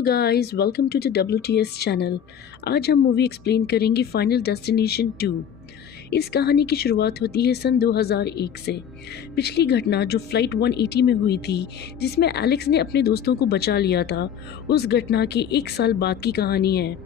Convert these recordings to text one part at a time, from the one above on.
Hello guys, welcome to the WTS channel. आज हम movie explain करेंगे फाइनल डेस्टिनेशन 2। इस कहानी की शुरुआत होती है सन 2001 से। पिछली घटना जो फ्लाइट 180 में हुई थी, जिसमें एलेक्स ने अपने दोस्तों को बचा लिया था, उस घटना के 1 साल बाद की कहानी है।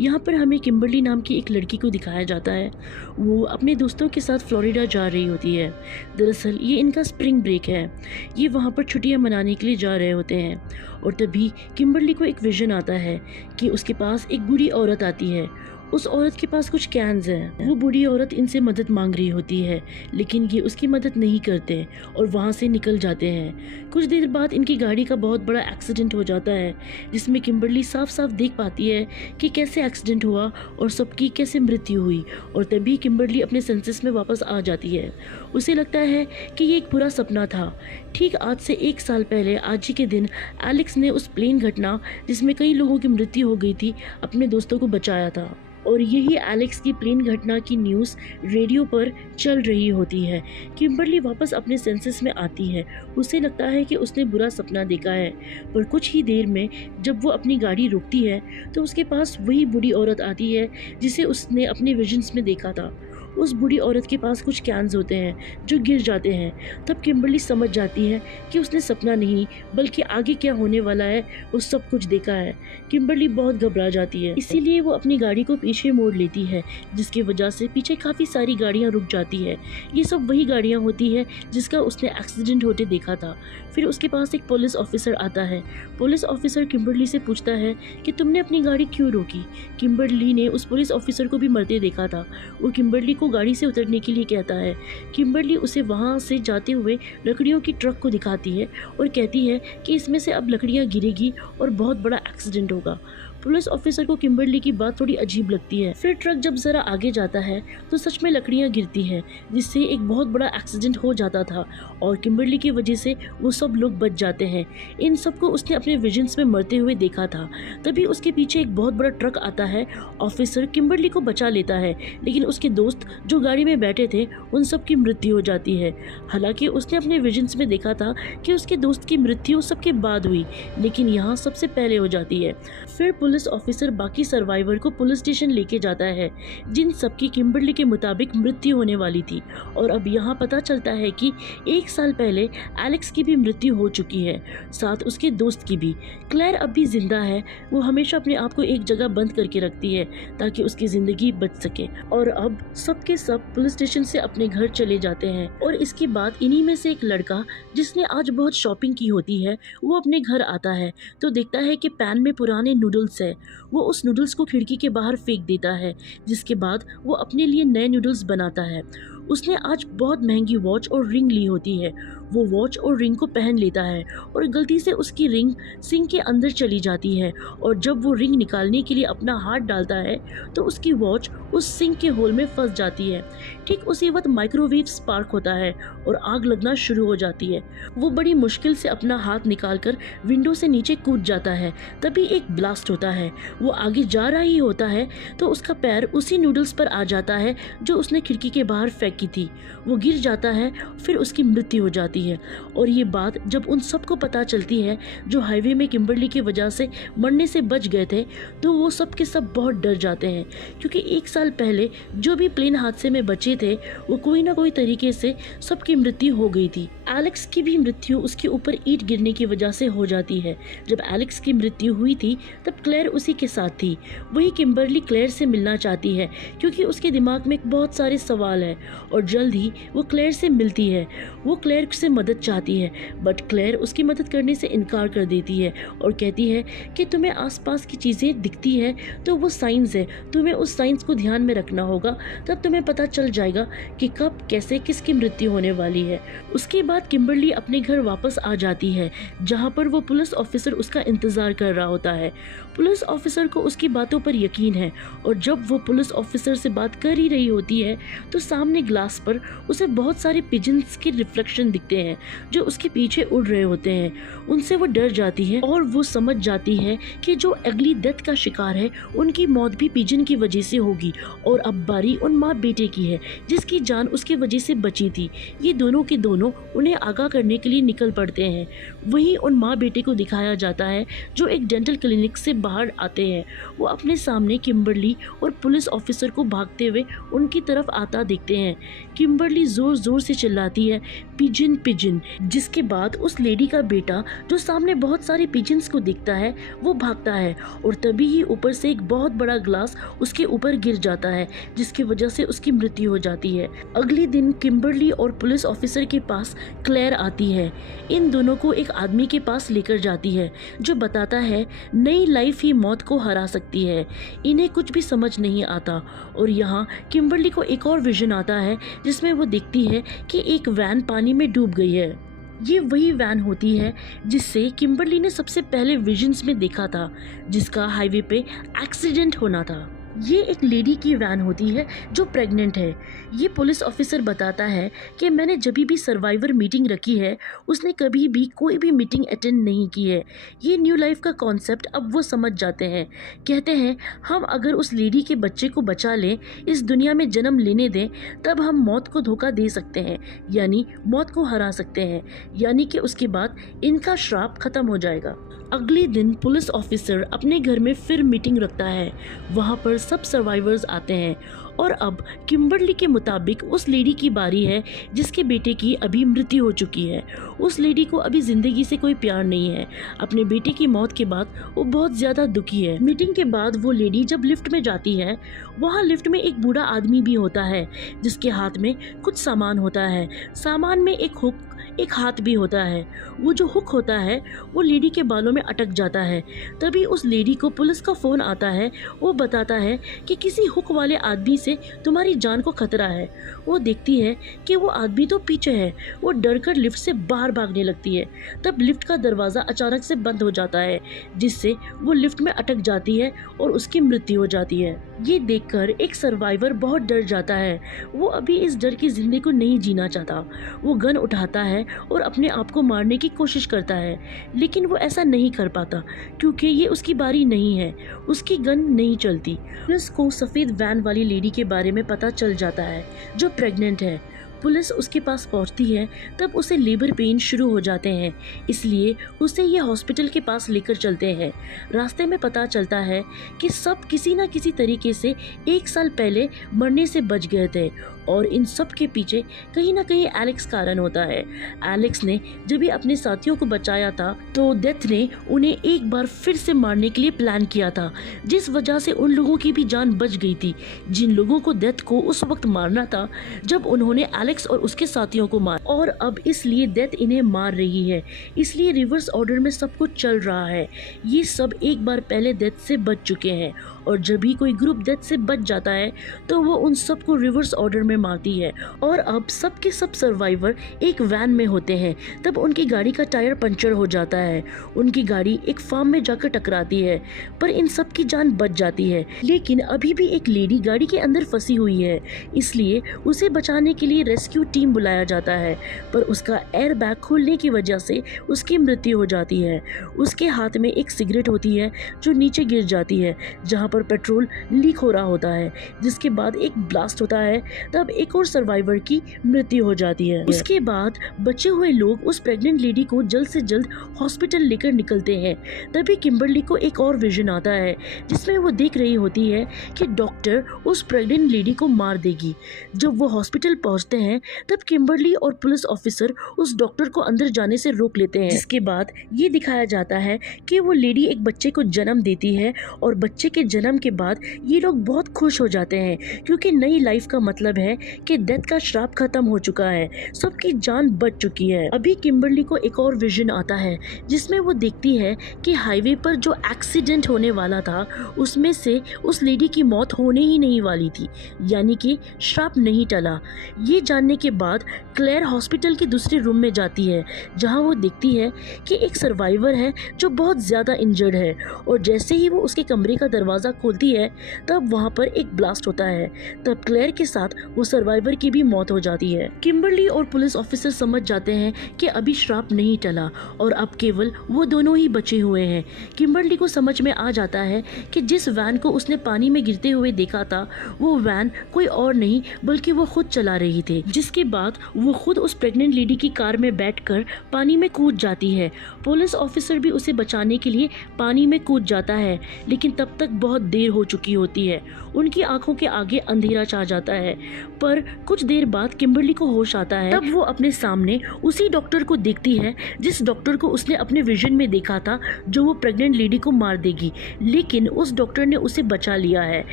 यहाँ पर हमें किम्बरली नाम की एक लड़की को दिखाया जाता है। वो अपने दोस्तों के साथ फ्लोरिडा जा रही होती है। दरअसल ये इनका स्प्रिंग ब्रेक है। ये वहाँ पर छुट्टियाँ मनाने के लिए जा रहे होते हैं और तभी किम्बरली को एक विजन आता है कि उसके पास एक बूढ़ी औरत आती है। उस औरत के पास कुछ कैन्स हैं। वो बूढ़ी औरत इनसे मदद मांग रही होती है, लेकिन ये उसकी मदद नहीं करते और वहाँ से निकल जाते हैं। कुछ देर बाद इनकी गाड़ी का बहुत बड़ा एक्सीडेंट हो जाता है, जिसमें किम्बरली साफ साफ देख पाती है कि कैसे एक्सीडेंट हुआ और सबकी कैसे मृत्यु हुई। और तभी किम्बरली अपने सेंसेस में वापस आ जाती है। उसे लगता है कि ये एक बुरा सपना था। ठीक आज से 1 साल पहले आज ही के दिन एलेक्स ने उस प्लेन घटना जिसमें कई लोगों की मृत्यु हो गई थी, अपने दोस्तों को बचाया था। और यही एलेक्स की प्लेन घटना की न्यूज़ रेडियो पर चल रही होती है। किम्बरली वापस अपने सेंसेस में आती है। उसे लगता है कि उसने बुरा सपना देखा है, पर कुछ ही देर में जब वो अपनी गाड़ी रोकती है तो उसके पास वही बूढ़ी औरत आती है जिसे उसने अपने विजन्स में देखा था। उस बूढ़ी औरत के पास कुछ कैन्स होते हैं जो गिर जाते हैं। तब किम्बरली समझ जाती है कि उसने सपना नहीं बल्कि आगे क्या होने वाला है वो सब कुछ देखा है। किम्बरली बहुत घबरा जाती है, इसीलिए वो अपनी गाड़ी को पीछे मोड़ लेती है, जिसकी वजह से पीछे काफ़ी सारी गाड़ियाँ रुक जाती है। ये सब वही गाड़ियाँ होती है जिसका उसने एक्सीडेंट होते देखा था। फिर उसके पास एक पुलिस ऑफिसर आता है। पुलिस ऑफिसर किम्बरली से पूछता है कि तुमने अपनी गाड़ी क्यों रोकी। किम्बरली ने उस पुलिस ऑफिसर को भी मरते देखा था। वो किम्बरली को गाड़ी से उतरने के लिए कहता है। किम्बरली उसे वहाँ से जाते हुए लकड़ियों की ट्रक को दिखाती है और कहती है कि इसमें से अब लकड़ियाँ गिरेगी और बहुत बड़ा एक्सीडेंट होगा। पुलिस ऑफिसर को किम्बरली की बात थोड़ी अजीब लगती है। फिर ट्रक जब जरा आगे जाता है तो सच में लकड़ियां गिरती हैं, जिससे एक बहुत बड़ा एक्सीडेंट हो जाता था और किम्बरली की वजह से वो सब लोग बच जाते हैं। इन सबको उसने अपने विजन्स में मरते हुए देखा था। तभी उसके पीछे एक बहुत बड़ा ट्रक आता है। ऑफिसर किम्बरली को बचा लेता है, लेकिन उसके दोस्त जो गाड़ी में बैठे थे उन सब की मृत्यु हो जाती है। हालांकि उसने अपने विजन्स में देखा था कि उसके दोस्त की मृत्यु सबके बाद हुई, लेकिन यहाँ सबसे पहले हो जाती है। फिर पुलिस ऑफिसर बाकी सर्वाइवर को पुलिस स्टेशन लेके जाता है, जिन सबकी किम्बरली के मुताबिक मृत्यु होने वाली थी। और अब यहाँ पता चलता है कि 1 साल पहले एलेक्स की भी मृत्यु हो चुकी है, साथ उसके दोस्त की भी। क्लेयर अब भी जिंदा है। वो हमेशा अपने आप को एक जगह बंद करके रखती है ताकि उसकी जिंदगी बच सके। और अब सबके सब पुलिस स्टेशन से अपने घर चले जाते हैं। और इसके बाद इन्हीं में से एक लड़का जिसने आज बहुत शॉपिंग की होती है, वो अपने घर आता है तो देखता है कि पैन में पुराने नूडल्स है। वो उस नूडल्स को खिड़की के बाहर फेंक देता है, जिसके बाद वो अपने लिए नए नूडल्स बनाता है। उसने आज बहुत महंगी वॉच और रिंग ली होती है। वो वॉच और रिंग को पहन लेता है और गलती से उसकी रिंग सिंक के अंदर चली जाती है। और जब वो रिंग निकालने के लिए अपना हाथ डालता है तो उसकी वॉच उस सिंक के होल में फंस जाती है। ठीक उसी वक्त माइक्रोवेव स्पार्क होता है और आग लगना शुरू हो जाती है। वो बड़ी मुश्किल से अपना हाथ निकालकर विंडो से नीचे कूद जाता है। तभी एक ब्लास्ट होता है। वो आगे जा रहा ही होता है तो उसका पैर उसी नूडल्स पर आ जाता है जो उसने खिड़की के बाहर फेंकी थी। वो गिर जाता है, फिर उसकी मृत्यु हो जाती है। और ये बात जब उन सबको पता चलती है जो हाईवे में किम्बरली की वजह से मरने से बच गए थे, तो वो सब के सब बहुत डर जाते हैं, क्योंकि 1 साल पहले जो भी प्लेन हादसे में बचे थे वो कोई ना कोई तरीके से सबकी मृत्यु हो गई थी। एलेक्स की भी मृत्यु उसके ऊपर ईंट गिरने की वजह से हो जाती है। जब एलेक्स की मृत्यु हुई थी तब क्लेयर उसी के साथ थी। वही किम्बरली क्लेयर से मिलना चाहती है क्योंकि उसके दिमाग में बहुत सारे सवाल हैं और जल्द ही वो क्लेयर से मिलती है। वो क्लेयर से मदद चाहती है, बट क्लेयर उसकी मदद करने से इनकार कर देती है और कहती है कि तुम्हें आसपास की चीज़ें दिखती है तो वो साइंस है, तुम्हें उस साइंस को ध्यान में रखना होगा, तब तुम्हें पता चल जाएगा कि कब कैसे किसकी मृत्यु होने वाली है। उसके बाद किम्बरली अपने घर वापस आ जाती है, जहाँ पर वो पुलिस ऑफिसर उसका इंतज़ार कर रहा होता है। पुलिस ऑफिसर को उसकी बातों पर यकीन है और जब वो पुलिस ऑफिसर से बात कर ही रही होती है तो सामने ग्लास पर उसे बहुत सारे पिजन्स के रिफ्लेक्शन दिखते हैं जो उसके पीछे उड़ रहे होते हैं। उनसे वो डर जाती है और वो समझ जाती है कि जो अगली डेथ का शिकार है उनकी मौत भी पिजन की वजह से होगी और अब बारी उन माँ बेटे की है जिसकी जान उसकी वजह से बची थी। ये दोनों के दोनों उन्हें उन्हें आगाह करने के लिए निकल पड़ते हैं। वहीं उन माँ बेटे को दिखाया जाता है जो एक डेंटल क्लिनिक से बाहर आते हैं। वो अपने सामने किम्बरली और पुलिस ऑफिसर को भागते हुए उनकी तरफ आता देखते हैं। किम्बरली जोर जोर से चिल्लाती है, पिजन पिजन, जिसके बाद उस लेडी का बेटा जो सामने बहुत सारे पिजन्स को देखता है वो भागता है और तभी ही ऊपर से एक बहुत बड़ा ग्लास उसके ऊपर गिर जाता है, जिसकी वजह से उसकी मृत्यु हो जाती है। अगले दिन किम्बरली और पुलिस ऑफिसर के पास क्लेयर आती है। इन दोनों को एक आदमी के पास लेकर जाती है जो बताता है नई लाइफ ही मौत को हरा सकती है। इन्हें कुछ भी समझ नहीं आता और यहाँ किम्बरली को एक और विजन आता है जिसमें वो देखती है कि एक वैन पानी में डूब गई है। ये वही वैन होती है जिससे किम्बरली ने सबसे पहले विजन्स में देखा था, जिसका हाईवे पे एक्सीडेंट होना था। ये एक लेडी की वैन होती है जो प्रेग्नेंट है। ये पुलिस ऑफिसर बताता है कि मैंने जब भी सर्वाइवर मीटिंग रखी है उसने कभी भी कोई भी मीटिंग अटेंड नहीं की है। ये न्यू लाइफ का कॉन्सेप्ट अब वो समझ जाते हैं। कहते हैं हम अगर उस लेडी के बच्चे को बचा लें, इस दुनिया में जन्म लेने दें, तब हम मौत को धोखा दे सकते हैं, यानी मौत को हरा सकते हैं, यानी कि उसके बाद इनका श्राप खत्म हो जाएगा। अगले दिन पुलिस ऑफिसर अपने घर में फिर मीटिंग रखता है। वहाँ पर सब सर्वाइवर्स आते हैं और अब किम्बरली के मुताबिक उस लेडी की बारी है जिसके बेटे की अभी मृत्यु हो चुकी है। उस लेडी को अभी ज़िंदगी से कोई प्यार नहीं है। अपने बेटे की मौत के बाद वो बहुत ज़्यादा दुखी है। मीटिंग के बाद वो लेडी जब लिफ्ट में जाती है, वहाँ लिफ्ट में एक बूढ़ा आदमी भी होता है जिसके हाथ में कुछ सामान होता है। सामान में एक हुक, एक हाथ भी होता है। वो जो हुक होता है वो लेडी के बालों में अटक जाता है। तभी उस लेडी को पुलिस का फ़ोन आता है। वो बताता है कि किसी हुक वाले आदमी से तुम्हारी जान को खतरा है। वो देखती है कि वो आदमी तो पीछे है। वो डरकर लिफ्ट से बाहर भागने लगती है। तब लिफ्ट का दरवाज़ा अचानक से बंद हो जाता है, जिससे वो लिफ्ट में अटक जाती है और उसकी मृत्यु हो जाती है। ये देखकर एक सर्वाइवर बहुत डर जाता है। वो अभी इस डर की ज़िंदगी को नहीं जीना चाहता। वो गन उठाता है और अपने आप को मारने की कोशिश करता है, लेकिन वो ऐसा नहीं कर पाता क्योंकि ये उसकी बारी नहीं है। उसकी गन नहीं चलती। पुलिस को सफ़ेद वैन वाली लेडी के बारे में पता चल जाता है जो प्रेग्नेंट है। पुलिस उसके पास पहुंचती है तब उसे लेबर पेन शुरू हो जाते हैं, इसलिए उसे ये हॉस्पिटल के पास लेकर चलते हैं। रास्ते में पता चलता है कि सब किसी न किसी तरीके से 1 साल पहले मरने से बच गए थे और इन सब के पीछे कहीं ना कहीं एलेक्स कारण होता है। एलेक्स ने जब भी अपने साथियों को बचाया था तो डेथ ने उन्हें एक बार फिर से मारने के लिए प्लान किया था, जिस वजह से उन लोगों की भी जान बच गई थी जिन लोगों को डेथ को उस वक्त मारना था जब उन्होंने एलेक्स और उसके साथियों को मारा। और अब इसलिए डेथ इन्हें मार रही है, इसलिए रिवर्स ऑर्डर में सब कुछ चल रहा है। ये सब एक बार पहले डेथ से बच चुके हैं और जब भी कोई ग्रुप डेथ से बच जाता है तो वो उन सबको रिवर्स ऑर्डर में मारती है। और अब सब के सब सर्वाइवर एक वैन में होते हैं। तब उनकी गाड़ी का टायर पंचर हो जाता है। उनकी गाड़ी एक फार्म में जाकर टकराती है, पर इन सब की जान बच जाती है। लेकिन अभी भी एक लेडी गाड़ी के अंदर फंसी हुई है, इसलिए उसे बचाने के लिए रेस्क्यू टीम बुलाया जाता है, पर उसका एयर बैग खोलने की वजह से उसकी मृत्यु हो जाती है। उसके हाथ में एक सिगरेट होती है जो नीचे गिर जाती है, जहाँ पर पेट्रोल लीक हो रहा होता है, जिसके बाद एक ब्लास्ट होता है। तब एक और सर्वाइवर की मृत्यु हो जाती है। उसके बाद बचे हुए लोग उस प्रेग्नेंट लेडी को जल्द से जल्द हॉस्पिटल लेकर निकलते हैं। तभी किम्बरली को एक और विजन आता है जिसमें वो देख रही होती है कि डॉक्टर उस प्रेग्नेंट लेडी को मार देगी। जब वो हॉस्पिटल पहुंचते हैं तब किम्बरली और पुलिस ऑफिसर उस डॉक्टर को अंदर जाने से रोक लेते हैं, जिसके बाद ये दिखाया जाता है कि वो लेडी एक बच्चे को जन्म देती है और बच्चे के जन्म के बाद ये लोग बहुत खुश हो जाते हैं क्योंकि नई लाइफ का मतलब है कि डेथ का श्राप खत्म हो चुका है, सबकी जान बच चुकी है। अभी किम्बरली को एक और विजन आता है जिसमें वो देखती है कि हाईवे पर जो एक्सीडेंट होने वाला था उसमें से उस लेडी की मौत होने ही नहीं वाली थी, यानी कि श्राप नहीं टला। ये जानने के बाद क्लेयर हॉस्पिटल के दूसरे रूम में जाती है जहां वो देखती है कि एक सर्वाइवर है जो बहुत ज़्यादा इंजर्ड है और जैसे ही वो उसके कमरे का दरवाज़ा दरवाज़ा खोलती है तब वहाँ पर एक ब्लास्ट होता है। तब क्लेयर के साथ वो सर्वाइवर की भी मौत हो जाती है। किम्बरली और पुलिस ऑफिसर समझ जाते हैं कि अभी श्राप नहीं टला और अब केवल वो दोनों ही बचे हुए हैं। किम्बरली को समझ में आ जाता है कि जिस वैन को उसने पानी में गिरते हुए देखा था वो वैन कोई और नहीं बल्कि वो खुद चला रही थी, जिसके बाद वो खुद उस प्रेग्नेंट लेडी की कार में बैठकर पानी में कूद जाती है। पुलिस ऑफिसर भी उसे बचाने के लिए पानी में कूद जाता है, लेकिन तब तक बहुत देर हो चुकी होती है। उनकी आंखों के आगे अंधेरा छा जाता है, पर कुछ देर बाद किम्बरली को होश आता है। तब वो अपने सामने उसी डॉक्टर को देखती है जिस डॉक्टर को उसने अपने विजन में देखा था, जो वो प्रेग्नेंट लेडी को मार देगी, लेकिन उस डॉक्टर ने उसे बचा लिया है,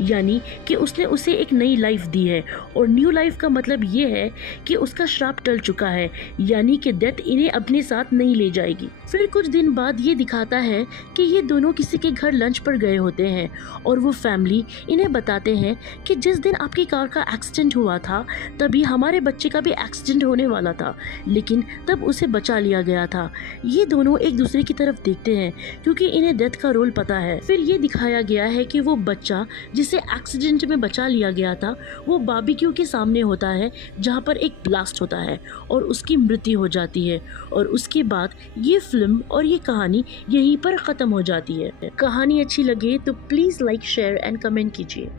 यानी कि उसने उसे एक नई लाइफ दी है। और न्यू लाइफ का मतलब ये है कि उसका श्राप टल चुका है, यानी कि डेथ इन्हें अपने साथ नहीं ले जाएगी। फिर कुछ दिन बाद ये दिखाता है कि ये दोनों किसी के घर लंच पर गए होते हैं और वो फैमिली इन्हें बताते हैं कि जिस दिन आपकी कार का एक्सीडेंट हुआ था तभी हमारे बच्चे का भी एक्सीडेंट होने वाला था, लेकिन तब उसे बचा लिया गया था। ये दोनों एक दूसरे की तरफ देखते हैं क्योंकि इन्हें डेथ का रोल पता है। फिर ये दिखाया गया है कि वो बच्चा जिसे एक्सीडेंट में बचा लिया गया था वो बारबेक्यू के सामने होता है जहाँ पर एक ब्लास्ट होता है और उसकी मृत्यु हो जाती है। और उसके बाद ये फिल्म और ये कहानी यहीं पर ख़त्म हो जाती है। कहानी अच्छी लगे तो please like, share and comment कीजिए।